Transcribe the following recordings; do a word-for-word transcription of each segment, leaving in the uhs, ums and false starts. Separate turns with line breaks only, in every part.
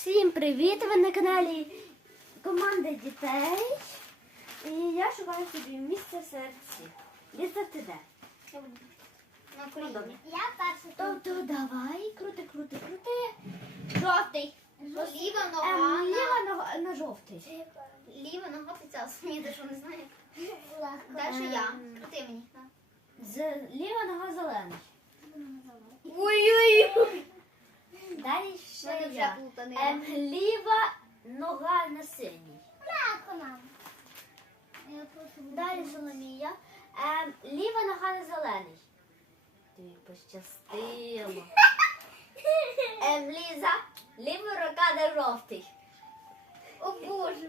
Всім привіт! Ви на каналі Команда дітей. І я шукаю собі місце в серці. Ліза, ти де?
На коліні.
Я перша. Тобто давай, крути, крути, крути. Жовтий.
Ліва
Ем,
нога
ліва нога на жовтий.
на... Ліва нога під ця. Ні, ти що не знаєш? Далі я. Крути мені.
З, ліва нога зелений.
Ой-ой-ой.
Далі ще
Мене вже
я.
плутаний.
Ем, ліва нога на синій. Далі Соломія. Ем, ліва нога на зелений. Тобі пощастило. Ем, Ліза, ліва рука на жовтий.
О Боже.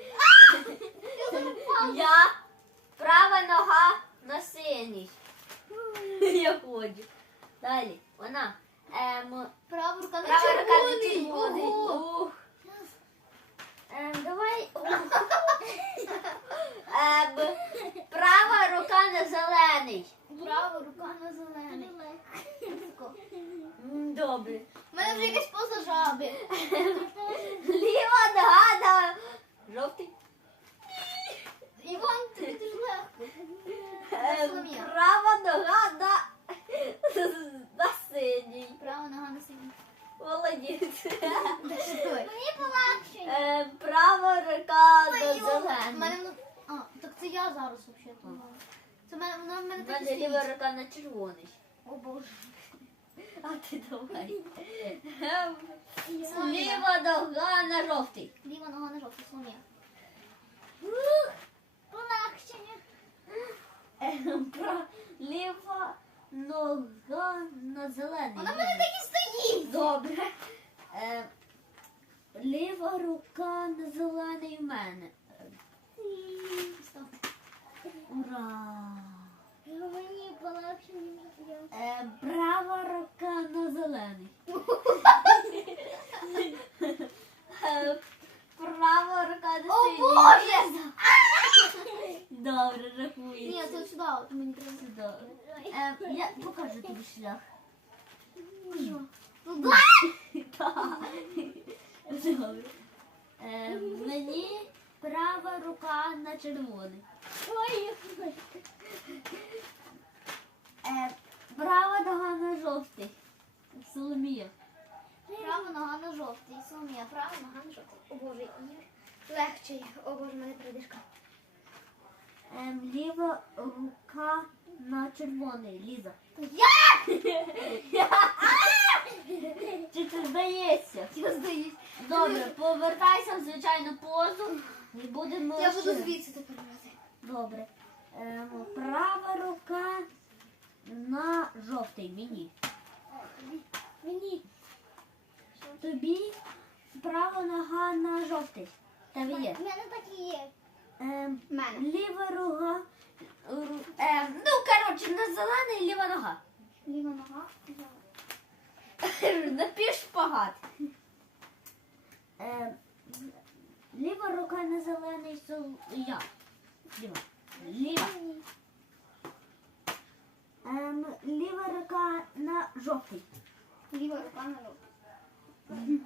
Я права нога на синій. Я ходжу. Далі, вона. Ем,
Права рука на
права рука на
червоний.
червоний.
Ого.
Ух. Ем, давай. Ем, права рука на зелений.
Права рука на зелений.
М, Добре.
У мене вже якась поза жаби.
Ліва нога на жовтий.
Іван, тобі дуже легко.
Ем,
Соломія.
права нога на, на синій.
Права нога на синій.
Молодець.
Мені полегшення.
Ем, права рука на
У
зелений.
мене воно... А, так це я зараз взагалі. Це в мене, вона в мене
У
так і
мене ліва
стоїть.
рука на червоний.
О Боже.
А ти давай. Ем, ліва нога на жовтий.
Ліва нога на жовтий, Соломія.
Полегшення. Ем, пра- ліва нога на зелений.
Вона в мене так і стоїть.
Добре. Ем, ліва рука на зелений в мене.
Стоп.
Ура!
Мені полегшення.
Ем, права рука на зелений. Ем, права рука на
О
синій.
Боже!
Добре, рахується.
Ні, це сюди, от мені треба сюди.
Сюди. Ем, я покажу тобі шлях.
Що? Туди?
Так. Добре. Ем, мені права рука на червоний.
Ой.
Ем, права нога на жовтий. Соломія.
Права нога на жовтий. Соломія, права нога на жовтий. О Боже, і легче. О Боже, в мене придишка.
Ем, ліва рука на червоний. Ліза.
Я?
Чи це здається?
Я здаюсь.
Добре, повертайся в звичайну позу і будемо.
Я буду
ще-
звідси тепер брати.
Добре. Ем, права рука на жовтий. Мені.
Мені.
Тобі права нога на жовтий. Тебе є.
У мене так і є.
Ем,
В мене.
ліва рука. ру- Ем, ну, коротше, на зелений ліва нога.
Ліва нога.
Напівшпагат. Ем, ліва рука на зелений сол... я. Ліва. Ліва. Ем, ліва рука на жовтий.
Ліва рука на жовтий.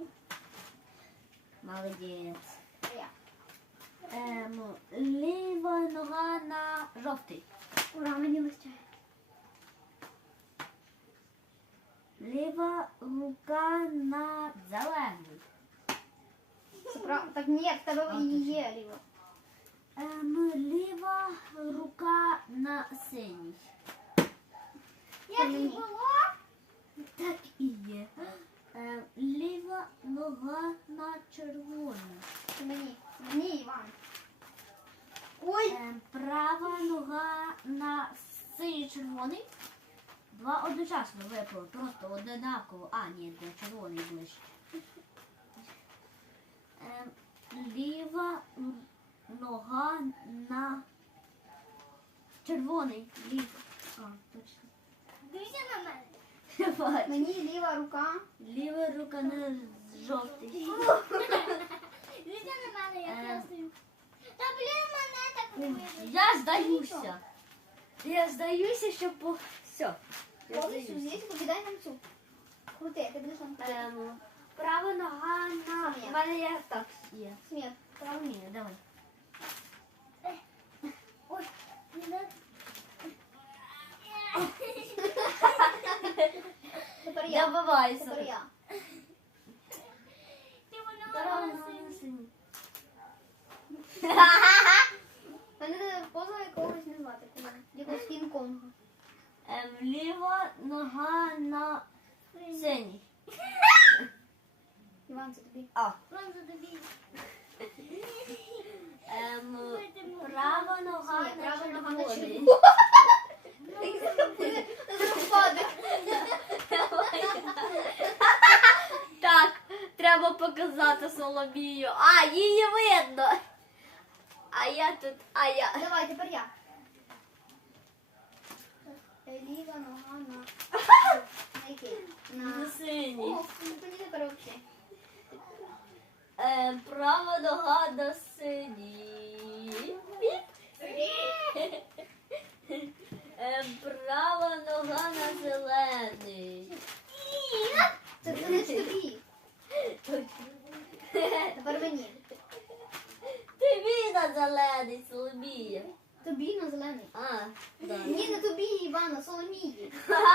Молодець.
Я.
Ем, ліва нога на жовтий.
Ура, мені легче.
Ліва рука на зелений.
Це прав... Так ні, в тебе
А,
і
точно.
є ліва.
Ем, ліва рука на синій.
Як і було?
Так і є. Ем, ліва нога на червоній.
Це мені. Мені, Іван. Ой.
Ем, права нога на синій червоний. Два одночасно випало, просто однаково. А, ні, для червоний ближче. Ем, ліва м, нога на червоний. Ліва. А, точно.
Дивіться на мене.
Я бачу.
Мені ліва рука.
Ліва рука на жовтий.
Дивіться на мене,
як я
стою. Та блін, мене так
Ух, Я здаюся. Я здаюся, що по... Все. Я
Повністю
здаюся.
звідси покидай нам цю. Крути, ти будеш нам крути.
Ем, права нога на
Соня.
мене є так є.
Сміх.
Соломія, давай.
Ой, не. Тепер я.
Добивайся.
Тепер я.
Права нога на синій.
Мене поза якогось не звати. Якогось Кінг-Конга.
Ем, ліва нога на синій.
Іван, це тобі.
А.
Іван,
Ем, права нога
Ні,
на
права нога на
червоний.
Впаде.
Так, треба показати Соломію. А, її видно. А я тут, а я.
Давай, тепер я. Ліва нога на... На який?
На
На...
синій.
О, мені тепер взагалі.
Ем, права нога на синій. Ем, права нога на зелений.
Це це не тобі. Тепер мені.
Тобі на зелений, Соломія.
Тобі на зелений.
А, да.
Ні, не тобі, Івана, Соломії.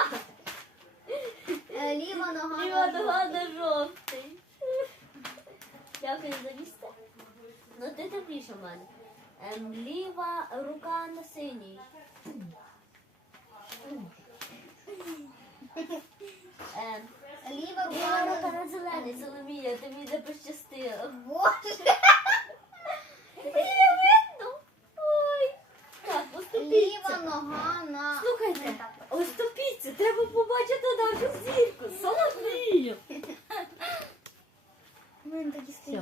Е, Ліва нога
Ліва
на
нога
жовтий.
на жовтий. Дякую за місце. Ну ти тепліше в мене. Ем, ліва рука на синій. Ем,
Ліва
ліва
рука
рука
на...
на зелений, Соломія, тобі не пощастило.
Боже.
Її видно. Ой. Так,
Ліва
поступіться.
нога на...
Слухайте, оступіться, треба побачити нашу зірку. Соломію.
Він тоді стоїть.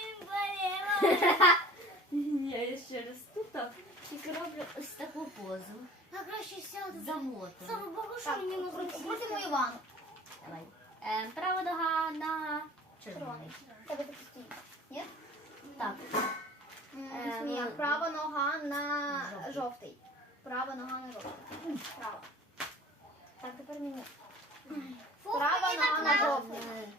Ні, я ще раз тут так. Тільки роблю ось таку позу.
А краще сяду.
Замотано.
Слава Богу, що мені не крутимо Івану.
Давай. Ем, права нога на червоний.
Червоний. Тебе так стоїть. Ні?
Так. Е,
Ні,
ну,
права нога на
жовтий.
жовтий. Права нога на жовтий. Права. Так, тепер мені. Права нога на жовтий.
Е,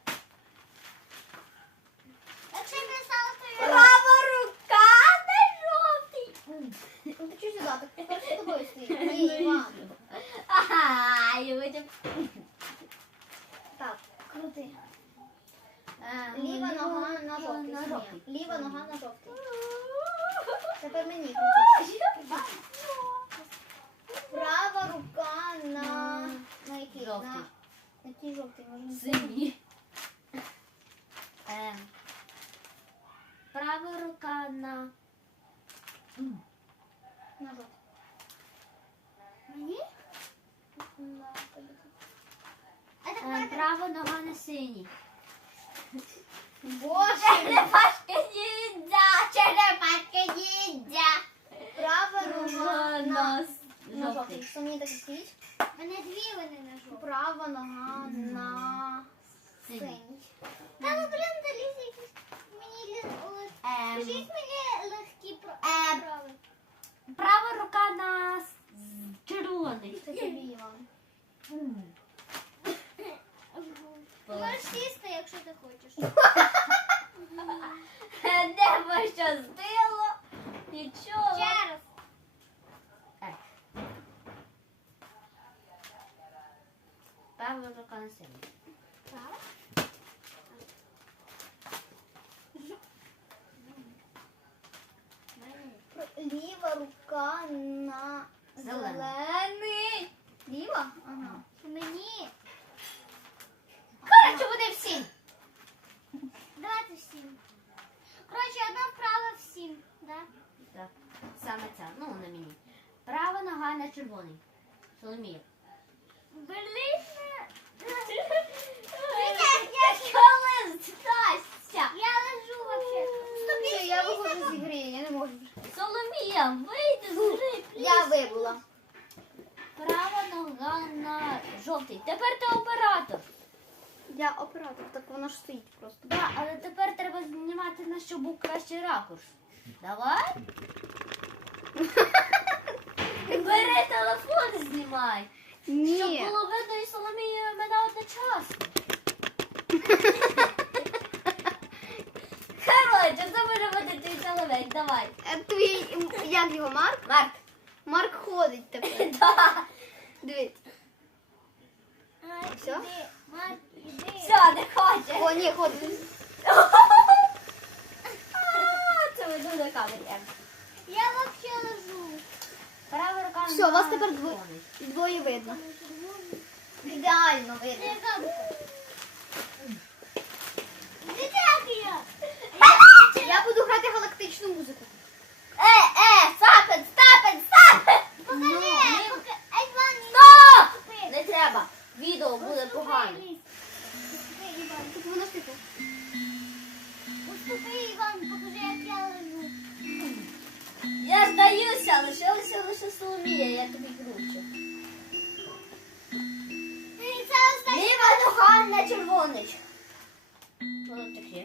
Якщо я стала
Права рука на жовтий.
Ну ти чого сюди? Так тепер з тобою стоїть. Ні, Іван.
Ага, і потім...
Так, крути.
Е,
Ліва
ліва
нога на жовтий.
на
Ні,
жовтий.
Ліва нога на жовтий. Тепер мені крутити. Права рука на... На який?
Жовтий.
На... На який жовтий? Може, не
Синій. Ем, права рука на...
На жовтий. Мені?
Ем, права нога на синій.
Боже!
Черепашка ніндзя! Черепашка ніндзя!
Права нога на... На жовтий.
жовтий.
Що мені так і стоїть?
Мене дві вони на жовтий.
Права нога на...
Синій.
Синій.
Та ви, блін, залізли якісь мені лі-
Ем,
Скажіть мені легкі про-
Ем.
справи.
права рука на с- червоний.
Це тобі, Іван.
Можеш сісти, якщо ти хочеш.
Не пощастило. Нічого.
Ще раз.
Е. Права рука на синій.
Право.
Ліва рука на
Зелений.
зелений. Ліва? Ага.
Мені.
Коротше, буде всім.
Давайте всім. Коротше, одна вправа всім. Да?
Так, саме ця. Ну, на мені. Права нога на червоний. Соломія.
Блін.
Я коли здасться.
Я лежу вообще.
Все, я виходжу з ігри, я не можу.
Соломія, вийди з гри.
Я вибула.
Права нога на жовтий. Тепер ти оператор.
Я оператор, так воно ж стоїть просто.
Да, але тепер треба знімати на щоб був кращий ракурс. Давай. Бери телефон, знімай. Щоб було видно і Соломію і мене одночасно. Артемик, давай.
Е, Твій, м, як його, Марк?
Марк.
Марк ходить тепер.
Да.
Дивись.
Ай,
Всё?
іди, Марк, іди.
Все, не хоче.
О, ні, ходить.
А, це веду на камері.
Я вообще лежу.
Права рука.
Все, вас тепер
червоний.
дво- двоє видно. Ідеально
Це
видно.
яка? Де так я?
Я буду грати галактичну музику.
Е, е, стопен, стопен, стопен.
Покажи,
Ну, ми-
пока- Ай, Іван,
Стоп! Не треба. Відео буде
уступи,
погано.
Ліз. Уступи, Іван.
Тут воно ж типу.
Уступи, Іван, покажи, як я лежу.
Я здаюся, лишилася лише Соломія, я тобі кручу.
Ей, це останнє.
Ліва нога на червоний. Воно таке.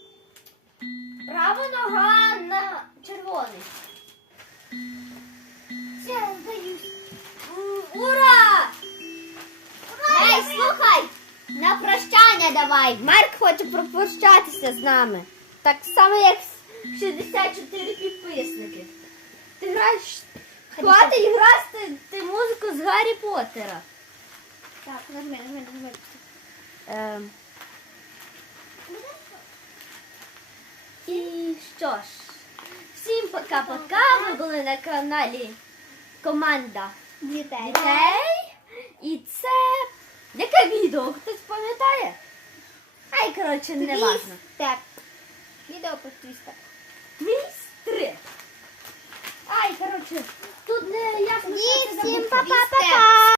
Права нога на червоний.
Все, я здаюсь.
М, Ура! Ей, слухай! На прощання давай. Марк хоче попрощатися з нами. Так само, як шістдесят чотири підписники. Ти граєш. Хватить грати ти музику з Гаррі Поттера.
Так, нажми, нажми, нажми.
Ем. І що ж, всім пока-пока. Ви були на каналі Команда
Дітей.
Дітей. І це яке відео? Хтось пам'ятає? Ай, коротше, не важно.
Так. Відео про твістер.
Містри. Ай, коротше, тут не ясно, що це за
Всім
буква.
па-па-па-па.